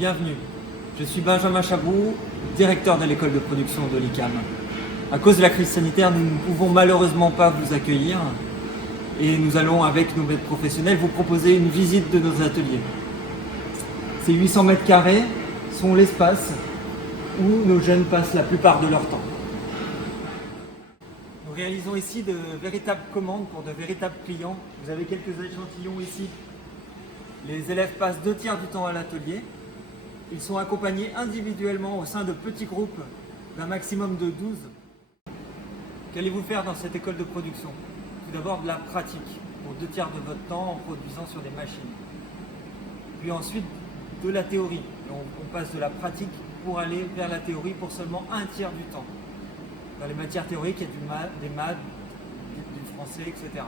bienvenue. Je suis Benjamin Chabroux, directeur de l'école de production de l'ICAM. À cause de la crise sanitaire, nous ne pouvons malheureusement pas vous accueillir et nous allons, avec nos maîtres professionnels, vous proposer une visite de nos ateliers. Ces 800 mètres carrés sont l'espace où nos jeunes passent la plupart de leur temps. Nous réalisons ici de véritables commandes pour de véritables clients. Vous avez quelques échantillons ici. Les élèves passent 2 tiers du temps à l'atelier. Ils sont accompagnés individuellement au sein de petits groupes d'un maximum de 12. Qu'allez-vous faire dans cette école de production? Tout d'abord de la pratique, pour 2 tiers de votre temps en produisant sur des machines. Puis ensuite de la théorie. On passe de la pratique pour aller vers la théorie pour seulement 1 tiers du temps. Dans les matières théoriques, il y a des maths, du français, etc.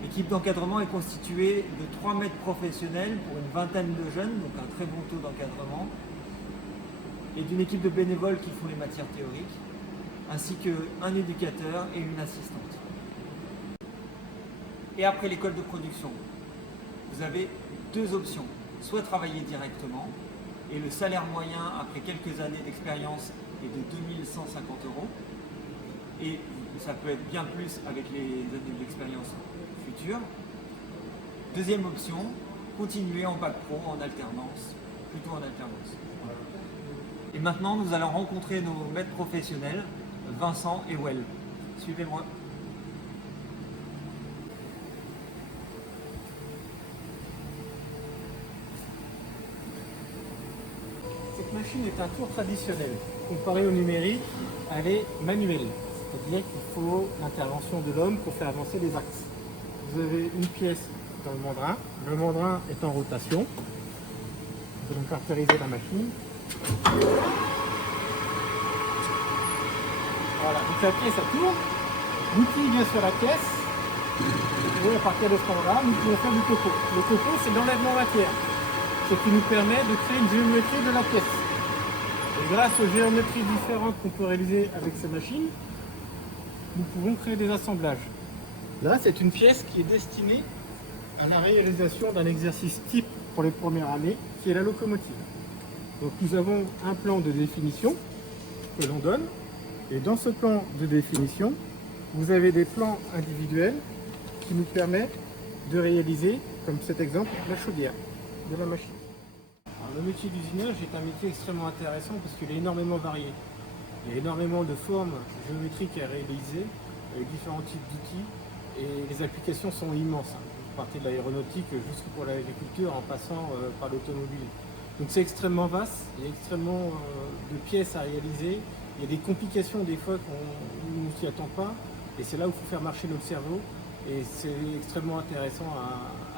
L'équipe d'encadrement est constituée de 3 maîtres professionnels pour une vingtaine de jeunes, donc un très bon taux d'encadrement, et d'une équipe de bénévoles qui font les matières théoriques, ainsi qu'un éducateur et une assistante. Et après l'école de production, vous avez 2 options. Soit travailler directement, et le salaire moyen après quelques années d'expérience est de 2150 €, et ça peut être bien plus avec les années d'expérience futures. Deuxième option, continuer en bac pro en alternance, plutôt en alternance. Et maintenant, nous allons rencontrer nos maîtres professionnels, Vincent et Well. Suivez-moi. Cette machine est un tour traditionnel. Comparée au numérique, elle est manuelle. C'est-à-dire qu'il faut l'intervention de l'homme pour faire avancer les axes. Vous avez une pièce dans le mandrin. Le mandrin est en rotation. Nous allons caractériser la machine. Voilà, donc la pièce elle tourne. L'outil vient sur la pièce. Et à partir de ce moment-là, nous pouvons faire du topo. Le topo, c'est l'enlèvement matière. Ce qui nous permet de créer une géométrie de la pièce. Et grâce aux géométries différentes qu'on peut réaliser avec ces machines, nous pouvons créer des assemblages. Là, c'est une pièce qui est destinée à la réalisation d'un exercice type pour les premières années, qui est la locomotive. Donc nous avons un plan de définition que l'on donne, et dans ce plan de définition, vous avez des plans individuels qui nous permettent de réaliser, comme cet exemple, la chaudière de la machine. Alors, le métier d'usinage est un métier extrêmement intéressant parce qu'il est énormément varié. Il y a énormément de formes géométriques à réaliser avec différents types d'outils et les applications sont immenses. Vous partez de l'aéronautique jusqu'à pour l'agriculture en passant par l'automobile. Donc c'est extrêmement vaste, il y a extrêmement de pièces à réaliser, il y a des complications des fois qu'on ne s'y attend pas et c'est là où il faut faire marcher notre cerveau et c'est extrêmement intéressant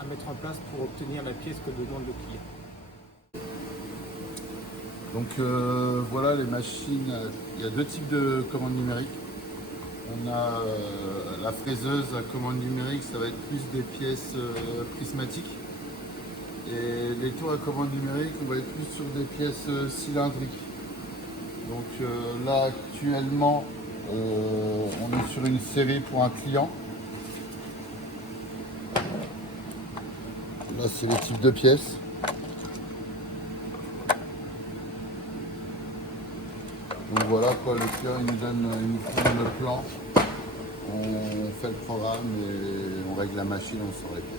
à mettre en place pour obtenir la pièce que demande le client. Donc voilà les machines, il y a 2 types de commandes numériques. On a la fraiseuse à commande numérique, ça va être plus des pièces prismatiques. Et les tours à commande numérique, on va être plus sur des pièces cylindriques. Donc là actuellement, on est sur une série pour un client. Là c'est les types de pièces. Donc voilà quoi, le client il nous fournit le plan, on fait le programme et on règle la machine, on sort les pièces.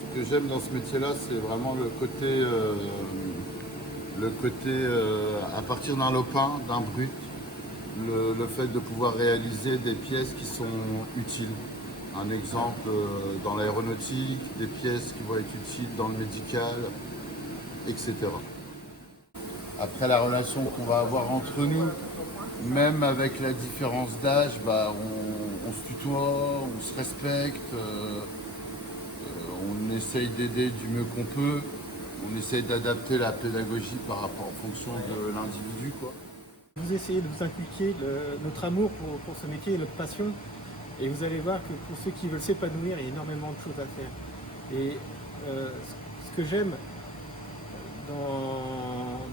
Ce que j'aime dans ce métier-là, c'est vraiment le côté à partir d'un lopin, d'un brut, le fait de pouvoir réaliser des pièces qui sont utiles. Un exemple dans l'aéronautique, des pièces qui vont être utiles dans le médical, etc. Après la relation qu'on va avoir entre nous, même avec la différence d'âge, on se tutoie, on se respecte, on essaye d'aider du mieux qu'on peut. On essaye d'adapter la pédagogie par rapport en fonction de l'individu, quoi. Vous essayez de vous inculquer notre amour pour ce métier et notre passion. Et vous allez voir que pour ceux qui veulent s'épanouir, il y a énormément de choses à faire. Et ce que j'aime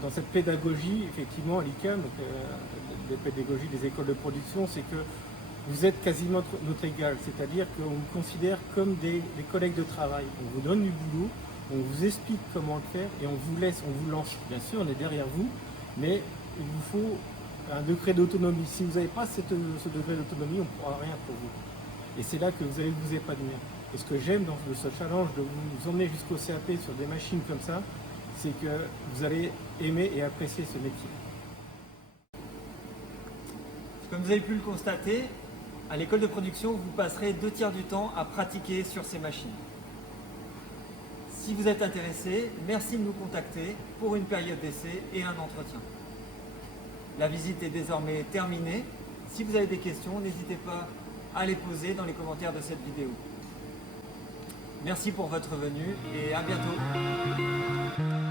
dans cette pédagogie, effectivement, à l'ICAM, des pédagogies des écoles de production, c'est que vous êtes quasiment notre égal, c'est-à-dire qu'on vous considère comme des collègues de travail. On vous donne du boulot, on vous explique comment le faire et on vous laisse, on vous lance. Bien sûr, on est derrière vous, mais il vous faut un degré d'autonomie. Si vous n'avez pas ce degré d'autonomie, on ne pourra rien pour vous. Et c'est là que vous allez vous épanouir. Et ce que j'aime dans ce challenge de vous emmener jusqu'au CAP sur des machines comme ça, c'est que vous allez aimer et apprécier ce métier. Comme vous avez pu le constater, à l'école de production, vous passerez 2/3 du temps à pratiquer sur ces machines. Si vous êtes intéressé, merci de nous contacter pour une période d'essai et un entretien. La visite est désormais terminée. Si vous avez des questions, n'hésitez pas à les poser dans les commentaires de cette vidéo. Merci pour votre venue et à bientôt.